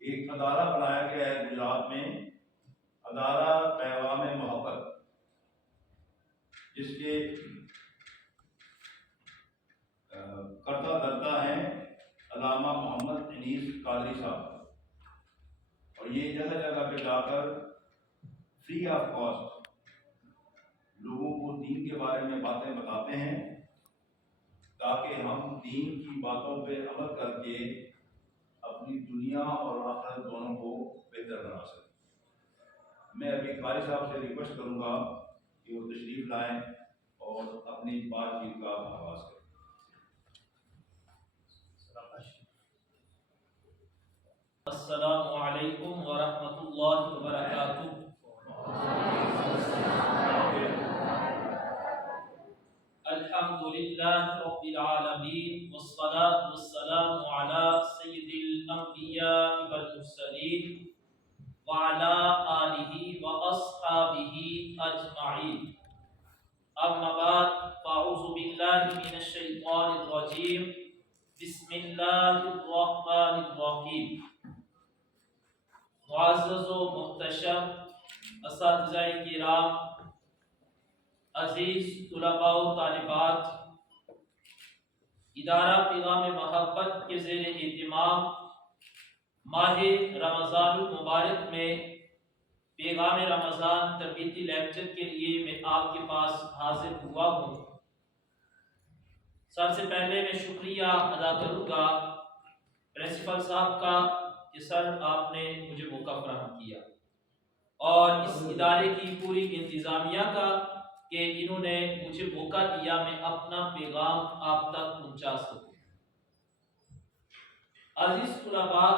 ایک ادارہ بنایا گیا ہے گجرات میں، ادارہ پیغام محبت، جس کے کردہ درتا ہیں علامہ محمد انیس قادری صاحب، اور یہ جگہ جگہ پہ جا کر فری آف کاسٹ لوگوں کو دین کے بارے میں باتیں بتاتے ہیں، تاکہ ہم دین کی باتوں پہ عمل کر کے اپنی دنیا اور آخرت دونوں کو بہتر بنا سکیں۔ میں ابھی قاری صاحب سے ریکویسٹ کروں گا کہ وہ تشریف لائیں اور اپنی بات چیت کا آغاز کریں۔ السلام علیکم ورحمۃ اللہ وبرکاتہ۔ الحمد للہ رب العالمین والصلاة والسلام علی سید الانبیاء والمرسلین وعلی آلہ واصحابہ اجمعین، اما بعد فاعوذ باللہ من الشیطان الرجیم، بسم اللہ الرحمن الرحیم۔ معزز و محتشم اساتذہ کرام، عزیز طلباء و طالبات، ادارہ پیغام محبت کے زیر اہتمام ماہ رمضان المبارک میں پیغام رمضان تربیتی لیکچر کے لیے میں آپ کے پاس حاضر ہوا ہوں۔ سب سے پہلے میں شکریہ ادا کروں گا پرنسپل صاحب کا کہ سر آپ نے مجھے موقع فراہم کیا، اور اس ادارے کی پوری انتظامیہ کا کہ انہوں نے مجھے موقع دیا میں اپنا پیغام آپ تک پہنچا سکوں۔ عزیز طلباء،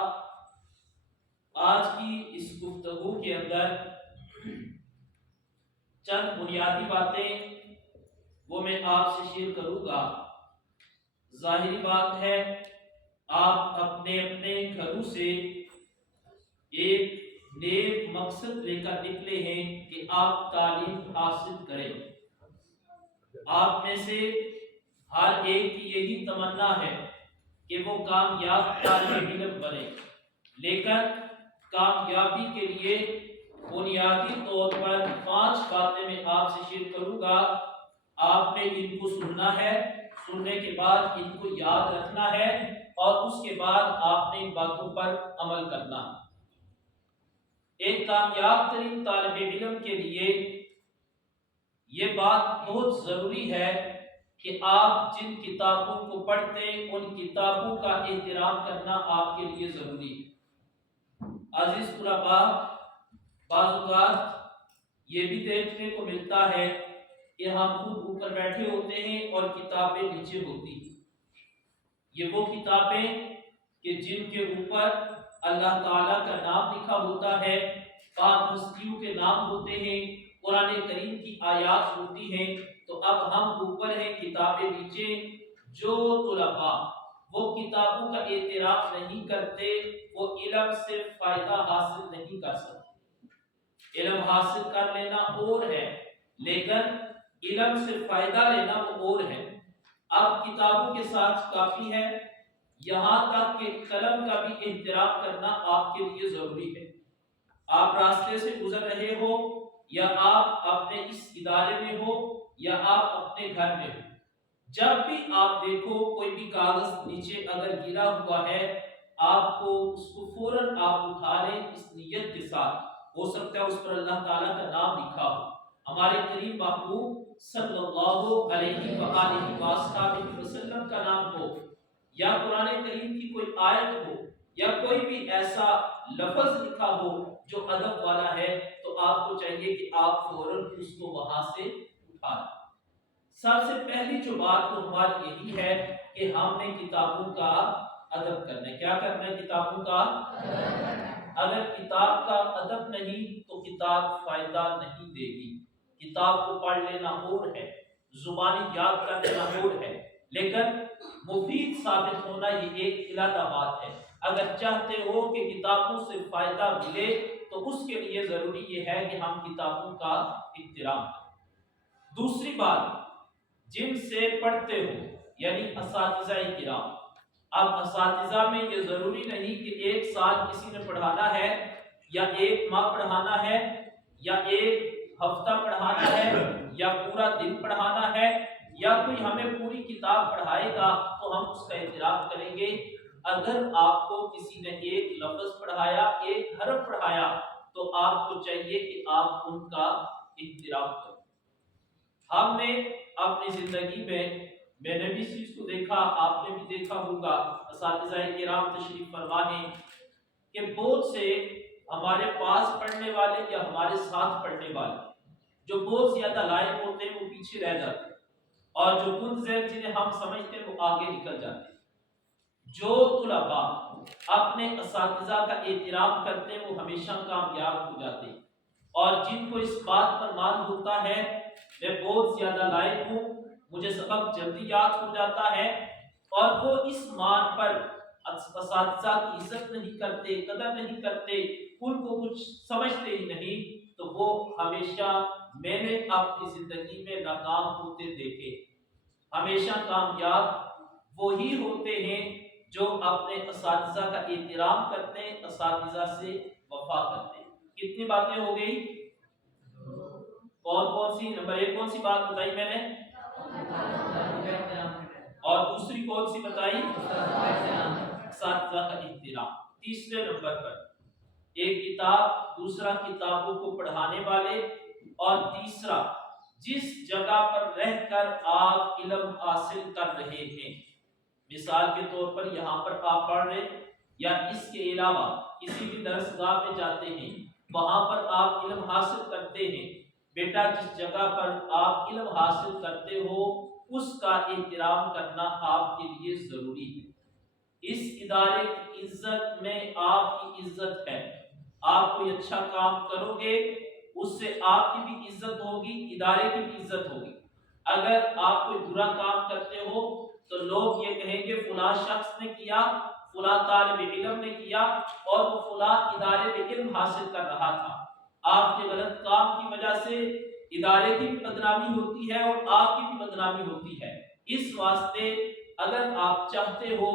آج کی اس گفتگو کے اندر چند بنیادی باتیں وہ میں آپ سے شیئر کروں گا۔ ظاہری بات ہے آپ اپنے اپنے گھروں سے ایک نیک مقصد لے کر نکلے ہیں کہ آپ تعلیم حاصل کریں۔ آپ میں سے ہر ایک کی یہی تمنا ہے کہ وہ کامیاب طالب علم بنے، لیکن کامیابی کے لیے بنیادی طور پر 5 باتیں میں آپ سے شیئر کروں گا۔ آپ نے ان کو سننا ہے، سننے کے بعد ان کو یاد رکھنا ہے، اور اس کے بعد آپ نے ان باتوں پر عمل کرنا ہے۔ ایک کامیاب ترین طالب علم کے لیے یہ بات بہت ضروری ہے کہ آپ جن کتابوں کو پڑھتے ہیں ان کتابوں کا احترام کرنا آپ کے لیے ضروری ہے۔ عزیز طلباء، بعض اوقات یہ بھی دیکھنے کو ملتا ہے کہ ہم خود اوپر بیٹھے ہوتے ہیں اور کتابیں نیچے ہوتی ہیں۔ یہ وہ کتابیں کہ جن کے اوپر اللہ تعالیٰ کا نام لکھا ہوتا ہے، پاک ہستیوں کے نام ہوتے ہیں، قرآن کریم کی آیات ہوتی ہیں، تو اب ہم اوپر ہیں، کتابیں نیچے۔ جو طلباء وہ کتابوں کا احترام نہیں کرتے وہ علم سے فائدہ حاصل نہیں کر سکتے۔ علم حاصل کر لینا اور ہے، لیکن علم سے فائدہ لینا وہ اور ہے۔ اب کتابوں کے ساتھ کافی ہے، یہاں تک کہ قلم کا بھی احترام کرنا آپ کے لیے ضروری ہے۔ آپ راستے سے گزر رہے ہو، یا آپ اپنے اس ادارے میں ہو، یا آپ اپنے گھر میں ہو، جب بھی آپ دیکھو کوئی بھی کاغذ نیچے اگر گرا ہوا ہے، آپ کو اس کو فوراً آپ اٹھا لیں اس نیت کے ساتھ، ہو سکتا ہے اس پر اللہ تعالیٰ کا نام لکھا ہو، ہمارے کریم محبوب صلی اللہ علیہ وآلہ وسلم کا نام ہو، یا قرآن کریم کی کوئی آیت ہو، یا کوئی بھی ایسا لفظ لکھا ہو جو ادب والا ہے، تو آپ کو چاہیے کہ آپ فوراً اس کو وہاں سے اٹھا لیں۔ سب سے پہلی جو بات وہ ہماری یہی ہے کہ ہم نے کتابوں کا ادب کرنا ہے۔ کیا کرنا ہے؟ کتابوں کا اگر کتاب کا ادب نہیں تو کتاب فائدہ نہیں دے گی۔ کتاب کو پڑھ لینا اور ہے، زبانی یاد کر لینا اور ہے، لیکن مفید ثابت ہونا یہ ایک علیحدہ بات ہے۔ اگر چاہتے ہو کہ کتابوں سے فائدہ ملے تو اس کے لیے ضروری یہ ہے کہ ہم کتابوں کا احترام کریں۔ دوسری بات، جن سے پڑھتے ہو یعنی اساتذہ کرام، اب اساتذہ میں یہ ضروری نہیں کہ 1 سال کسی نے پڑھانا ہے یا 1 ماہ پڑھانا ہے یا 1 ہفتہ پڑھانا ہے یا پورا دن پڑھانا ہے یا کوئی ہمیں پوری کتاب پڑھائے گا تو ہم اس کا احترام کریں گے۔ اگر آپ کو کسی نے 1 لفظ پڑھایا، 1 حرف پڑھایا تو آپ کو چاہیے کہ آپ ان کا احترام کریں۔ ہم نے اپنی زندگی میں نے بھی اس چیز کو دیکھا، آپ نے بھی دیکھا ہوگا، اساتذہ کرام تشریف فرما ہیں کہ بہت سے ہمارے پاس پڑھنے والے یا ہمارے ساتھ پڑھنے والے جو بہت زیادہ لائق ہوتے ہیں وہ پیچھے رہ جاتے ہیں، اور جو کن ذہن جنہیں ہم سمجھتے ہیں وہ آگے نکل جاتے ہیں۔ جو طلباء اپنے اساتذہ کا احترام کرتے ہیں وہ ہمیشہ کامیاب ہو جاتے ہیں، اور جن کو اس بات پر مان ہوتا ہے میں بہت زیادہ لائق ہوں، مجھے سبق جلدی یاد ہو جاتا ہے، اور وہ اس مان پر اساتذہ کی عزت نہیں کرتے، قدر نہیں کرتے، ان کو کچھ سمجھتے ہی نہیں، تو وہ ہمیشہ میں نے اپنی زندگی میں ناکام ہوتے دیکھے۔ ہمیشہ کامیاب وہی ہوتے ہیں جو اپنے اساتذہ کا احترام کرتے ہیں، اساتذہ سے وفا کرتے ہیں۔ کتنی باتیں ہو گئی؟ کون سی؟ نمبر 1 کون سی بات بتائی میں نے؟ اور دوسری کون سی بتائی؟ اساتذہ کا احترام۔ تیسرے نمبر پر ایک کتاب، دوسرا کتابوں کو پڑھانے والے، اور تیسرا جس جگہ پر رہ کر آپ علم حاصل کر رہے ہیں۔ مثال کے طور پر یہاں پر آپ پڑھ رہے یا اس کے علاوہ کسی بھی درسگاہ میں جاتے ہیں، وہاں پر آپ علم حاصل کرتے ہیں، بیٹا جس جگہ پر آپ علم حاصل کرتے ہو اس کا احترام کرنا آپ کے لیے ضروری ہے۔ اس ادارے کی عزت میں آپ کی عزت ہے، آپ کوئی اچھا کام کرو گے اس سے آپ کی بھی عزت ہوگی، ادارے کی بھی عزت ہوگی۔ اگر آپ کوئی برا کام کرتے ہو تو لوگ یہ کہیں گے فلاں شخص نے کیا، فلاں طالب علم نے کیا، اور وہ فلاں ادارے میں علم حاصل کر رہا تھا۔ آپ کے غلط کام کی وجہ سے ادارے کی بھی بدنامی ہوتی ہے اور آپ کی بھی بدنامی ہوتی ہے۔ اس واسطے اگر آپ چاہتے ہو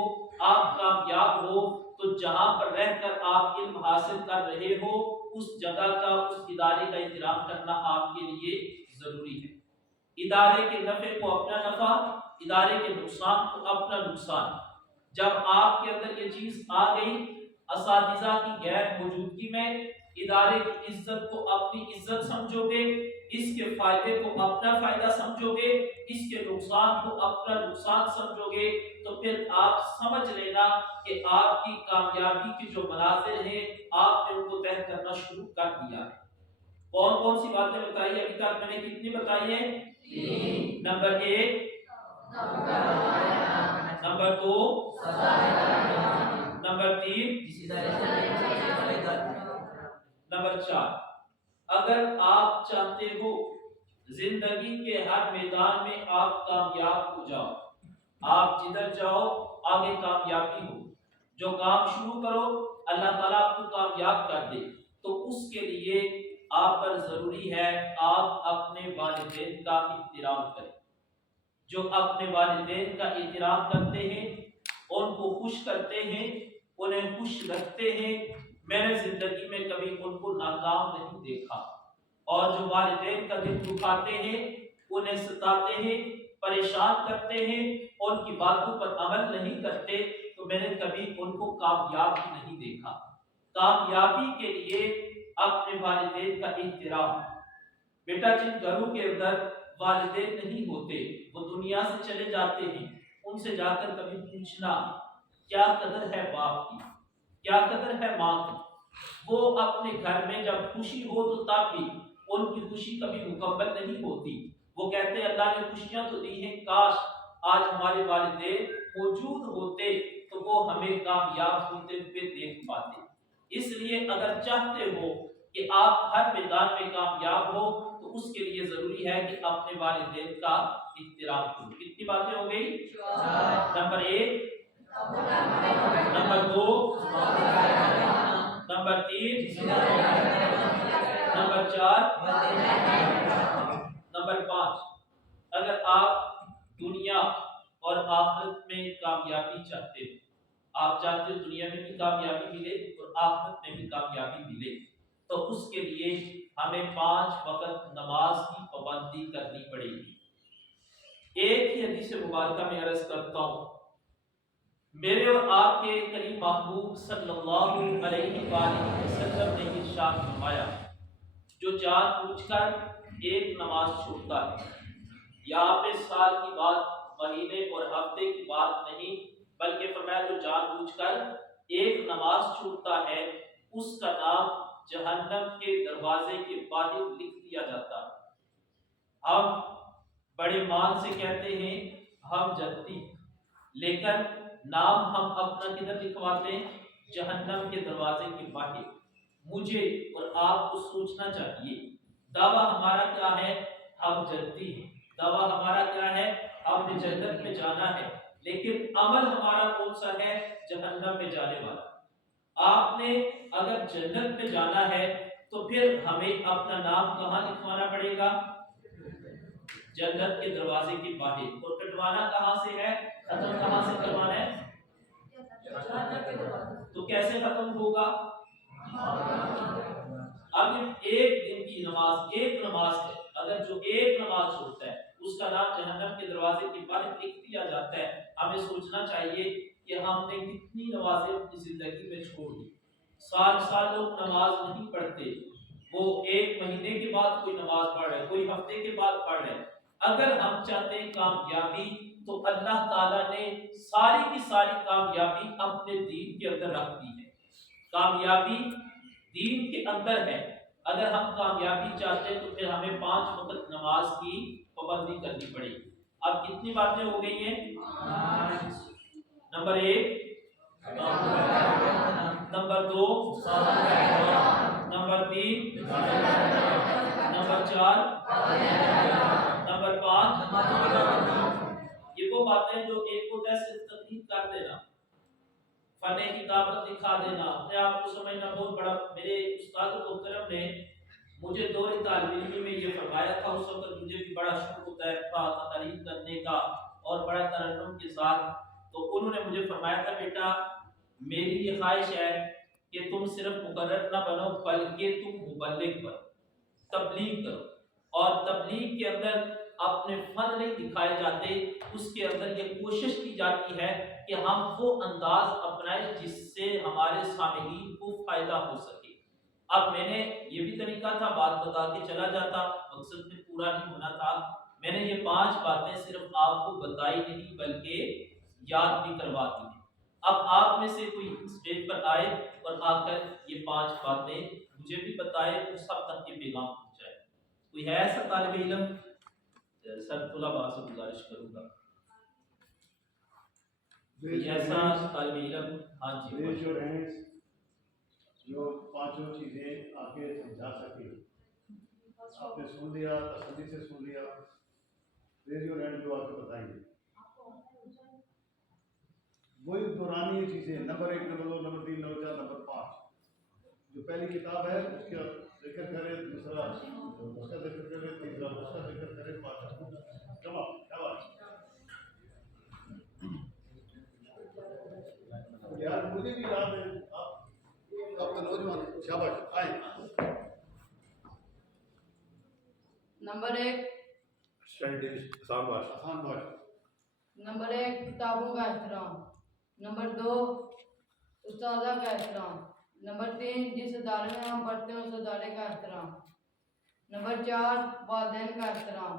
آپ کامیاب ہو تو جہاں پر رہ کر آپ علم حاصل کر رہے ہو اس جگہ کا، اس ادارے کا احترام کرنا آپ کے لیے ضروری ہے۔ ادارے کے نفع کو اپنا نفع، ادارے کے نقصان کو اپنا نقصان۔ جب آپ کے اندر یہ چیز آ گئی، اساتذہ کی غیر موجودگی میں ادارے کی عزت کو اپنی عزت سمجھو گے، اس کے فائدے کو اپنا فائدہ سمجھو گے، اس کے نقصان کو اپنا نقصان سمجھو گے، تو پھر آپ سمجھ لینا کہ آپ کی کامیابی کے جو مناظر ہیں آپ نے ان کو طے کرنا شروع کر دیا ہے۔ کون سی باتیں بتائی ابھی تک میں نے؟ کتنی بتائی ہیں؟ 3۔ Number 1، number 2، number 3، number 4۔ اگر آپ چاہتے ہو زندگی کے ہر میدان میں آپ کامیاب ہو جاؤ، آپ جدھر جاؤ آگے کامیابی ہو، جو کام شروع کرو اللہ تعالیٰ آپ کو کامیاب کر دے، تو اس کے لیے آپ پر ضروری ہے آپ اپنے والدین کا احترام کریں۔ جو اپنے والدین کا احترام کرتے ہیں، ان کو خوش کرتے ہیں، انہیں خوش رکھتے ہیں، میں نے زندگی میں کبھی ان کو ناکام نہیں دیکھا۔ اور جو والدین کا دل دکھاتے ہیں، انہیں ستاتے ہیں، پریشان کرتے ہیں، ان کی باتوں پر عمل نہیں کرتے، تو میں نے کبھی ان کو کامیاب ہی نہیں دیکھا۔ کامیابی کے لیے اپنے والدین کا احترام۔ بیٹا جن گھروں کے اندر والدین نہیں ہوتے وہ دنیا سے چلے جاتے ہیں، ان سے جا کر کبھی پوچھنا کیا قدر ہے باپ کی، کیا قدر ہے ماں کی۔ وہ اپنے گھر میں جب خوشی ہو تو تب بھی ان کی خوشی کبھی مکمل نہیں ہوتی۔ وہ کہتے ہیں اللہ نے خوشیاں تو دی ہیں، کاش آج ہمارے والدین موجود ہوتے تو وہ ہمیں کامیاب ہوتے ہوئے دیکھ پاتے۔ اس لیے اگر چاہتے ہو کہ آپ ہر میدان میں کامیاب ہو تو اس کے لیے ضروری ہے کہ اپنے والدین کا احترام کرو۔ کتنی باتیں ہو گئی؟ Number 1، number 2، number 3، number 4، number 5۔ اگر آپ دنیا اور آخرت میں کامیابی چاہتے ہو آپ چاہتے ہو دنیا میں بھی کامیابی ملے اور آخرت میں بھی کامیابی ملے، تو اس کے لیے ہمیں 5 وقت نماز کی پابندی کرنی پڑے گی۔ ایک ہی حدیث مبارکہ میں عرض کرتا ہوں، میرے اور آپ کے کریم محبوب صلی اللہ علیہ وآلہ وسلم نے ارشاد فرمایا، جو جان بوجھ کر ایک نماز چھوڑتا ہے، یہاں پہ سال کی بات، مہینے اور ہفتے کی بات نہیں، بلکہ فرمایا جو جان بوجھ کر ایک نماز چھوڑتا ہے اس کا نام جہنم کے دروازے کے باہر لکھ دیا جاتا ہے۔ ہم بڑے مان سے کہتے ہیں ہم جنتی، لیکن نام ہم اپنا کدھر لکھواتے ہیں؟ جہنم کے دروازے کے باہر۔ مجھے اور آپ کو سوچنا چاہیے، دعویٰ ہمارا کیا ہے؟ ہم جنتی ہیں، دعویٰ ہمارا کیا ہے؟ ہم نے جنت میں جانا ہے، لیکن عمل ہمارا کون سا ہے؟ جہنم میں جانے والا۔ آپ نے اگر جنت میں جانا ہے تو پھر ہمیں اپنا نام کہاں لکھوانا پڑے گا؟ جنت کے دروازے کے باہر۔ اور کٹوانا کہاں سے ہے؟ ختم کہاں سے کروانا ہے؟ تو کیسے ختم ہوگا؟ اب ایک دن کی نماز، ایک نماز ہے، اگر جو ایک نماز چھوڑتا ہے اس کا نام جہنم کے دروازے کے باہر لکھ دیا جاتا ہے۔ ہمیں سوچنا چاہیے کہ ہم نے کتنی نمازیں اپنی زندگی میں چھوڑ دی۔ سال سال لوگ نماز نہیں پڑھتے، وہ ایک مہینے کے بعد کوئی نماز پڑھ رہے، کوئی ہفتے کے بعد پڑھ رہے۔ اگر ہم چاہتے ہیں کامیابی تو اللہ تعالیٰ نے ساری کی ساری کامیابی اپنے دین کے اندر رکھ دی ہے۔ کامیابی دین کے اندر ہے۔ اگر ہم کامیابی چاہتے ہیں تو پھر ہمیں 5 وقت نماز کی پابندی کرنی پڑے گی۔ اب کتنی باتیں ہو گئی ہیں؟ Number 1، number 2، number 3، number 4، number 5۔ یہ وہ باتیں جو ایک کو سے تقریر کر دینا، فن کتابت دکھا دینا، اپنے آپ کو سمجھنا بہت بڑا۔ میرے استاد محترم نے مجھے دور طالب علمی میں یہ فرمایا تھا، اس وقت مجھے بھی بڑا شوق ہوتا ہے تقریر کرنے کا اور بڑا ترنم کے ساتھ، تو انہوں نے مجھے فرمایا تھا بیٹا میری یہ خواہش ہے کہ تم صرف مقرر نہ بنو بلکہ تم مبلغ بنو، تبلیغ کرو۔ اور تبلیغ کے اندر اپنے فن نہیں دکھائے جاتے، اس کے اندر یہ کوشش کی جاتی ہے کہ ہم وہ انداز اپنائیں جس سے ہمارے سامعین کو فائدہ ہو سکے۔ اب میں نے یہ بھی طریقہ تھا، بات بتا کے چلا جاتا، مقصد میں پورا نہیں ہونا تھا۔ میں نے یہ 5 باتیں صرف آپ کو بتائی نہیں بلکہ یاد بھی کروا دی ہیں۔ اب آپ میں سے کوئی اسٹیج پر آئے اور آ کر یہ 5 باتیں مجھے بھی بتائے اور سب تک یہ پیغام پہنچائے۔ کوئی ہے ایسا طالب علم؟ سر طلباء سے گزارش کروں گا، کوئی ایسا طالب علم؟ ہاں جی، جو 5 چیزیں آپ کے سمجھا سکے، آپ نے سن لیا، تسلی سے سن لیا، ریز یور ہینڈ جو آپ کو بتائیں گے وہی دورانی چیزیں، number 1، number 2، number 3، number 4، number 5۔ جو پہلی کتاب ہے اس کا ذکر کرے، دوسرا اس کا ذکر کرے، تیسرا اس کا ذکر کرے، 5۔ جمع یار مجھے بھی یاد ہے، آپ کا نوجوان شاباش آئیں۔ نمبر 1 آسان بات۔ نمبر 1 کتابوں کا احترام، نمبر 2 استاذہ کا احترام، نمبر 3 جس ادارے میں ہم پڑھتے ہیں اس ادارے کا احترام، نمبر 4 والدین کا احترام،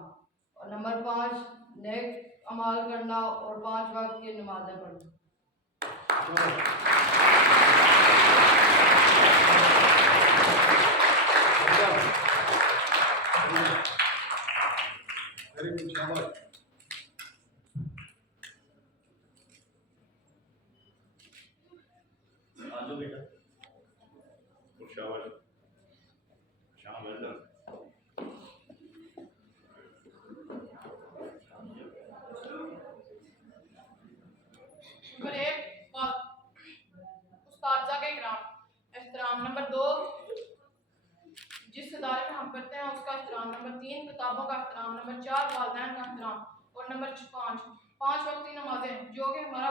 اور نمبر 5 نیک اعمال کرنا اور 5 وقت کی نمازیں پڑھنا۔ آجو بیٹا، شاباش، شام ہے نا۔ نمبر 1 استاذہ کا احترام، نمبر 2 جس ادارے میں ہم پڑھتے ہیں اس کا احترام، نمبر 3 کتابوں کا احترام، نمبر 4 والدین کا احترام، اور نمبر 5 5 وقت کی نمازیں جو کہ ہمارا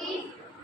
3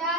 4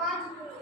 5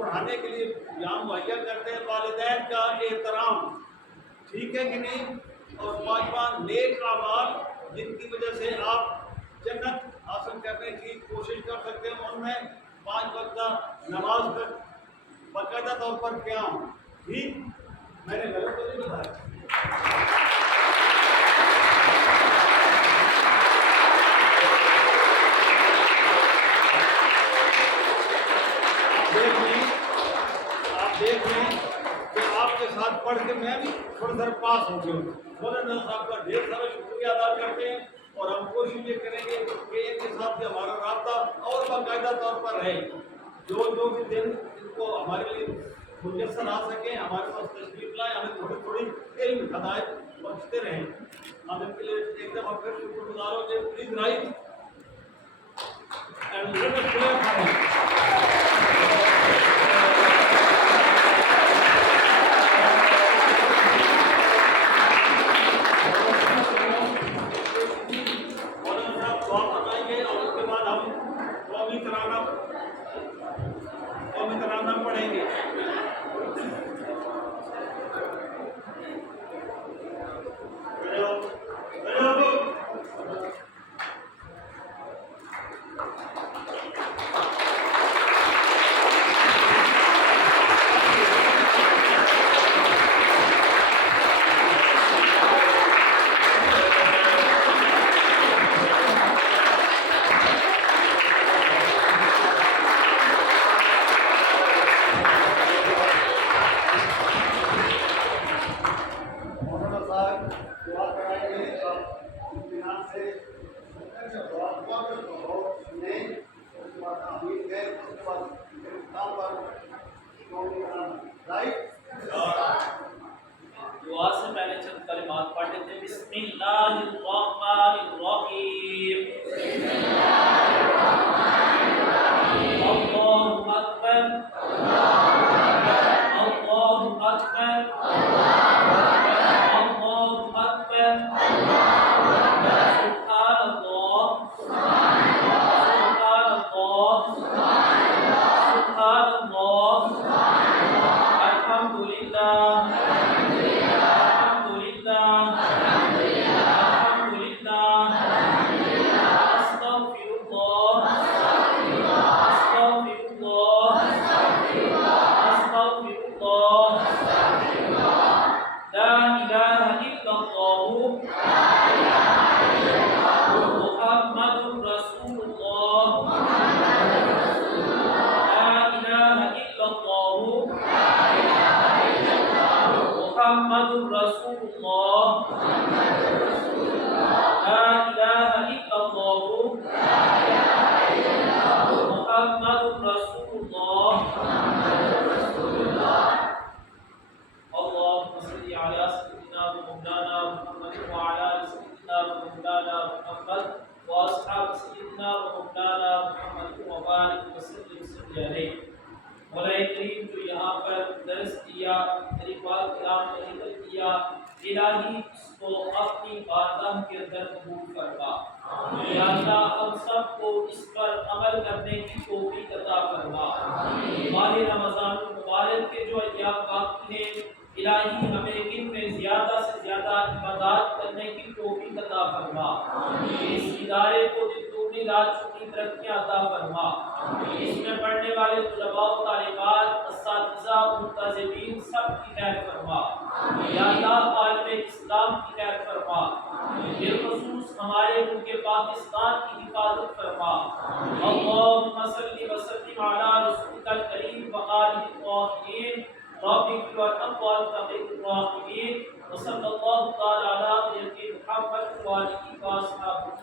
پڑھانے کے لیے یہاں مہیا کرتے ہیں والدین کا احترام، ٹھیک ہے کہ نہیں؟ اور پانچواں نیک اعمال جن کی وجہ سے آپ جنت حاصل کرنے کی کوشش کر سکتے ہیں، ان میں 5 وقت نماز کا باقاعدہ طور پر قیام. ٹھیک، میں نے غلط تو نہیں بتایا؟ آپ دیکھ لیں کہ آپ کے ساتھ پڑھ کے میں بھی تھوڑا سا پاس ہو گیا ہوں. مولانا صاحب کا ڈھیر سارا شکریہ ادا کرتے ہیں، اور ہم کوشش یہ کریں گے کہ ان کے ساتھ ہمارا رابطہ اور باقاعدہ طور پر رہے. جو بھی دن ان کو ہمارے لیے میسر آ سکیں، ہمارے پاس تشریف لائیں، ہمیں تھوڑی تھوڑی علم ہدایت بخشتے رہیں. ہم ان کے لیے ایک دفعہ پھر شکر گزار ہوں گے. Please write and let us play for ہم. پڑھیں گے. دعا سے پہلے چند کلمات پڑھ لیتے ہیں. بسم اللہ الرحمن الرحیم. اللہ اکبر اللہ اکبر اللہ اکبر. سبحان اللہ سبحان اللہ سبحان اللہ. الحمدللہ مولا کریم جو یہاں پر درس دیا، میری پاک کلام کا ذکر کیا، الہی اس کو اپنی بارگاہ کے اندر قبول فرما. یا اللہ ہم سب کو اس پر عمل کرنے کی توفیق عطا فرما. ماہ رمضان المبارک کے جو ایام باقی ہیں، الہی ہمیں ان میں زیادہ سے زیادہ عبادات کرنے کی توفیق عطا فرما. اس ادارے کو دنیا رات کی ترقیاں عطا فرما. اس میں پڑھنے والے طلباء و طالبات، اساتذہ، منتظمین سب کی خیر فرما. یا اللہ عالم اسلام کی خیر فرما. بالخصوص ہمارے ملک پاکستان کی حفاظت فرما. اللہم صلی وسلم علی رسولک الکریم و آلہ الطاہرین. رب اغفر اموال تقیق الراحمین. وصلی اللہ تعالی علی محمد و آلہ و اصحابہ.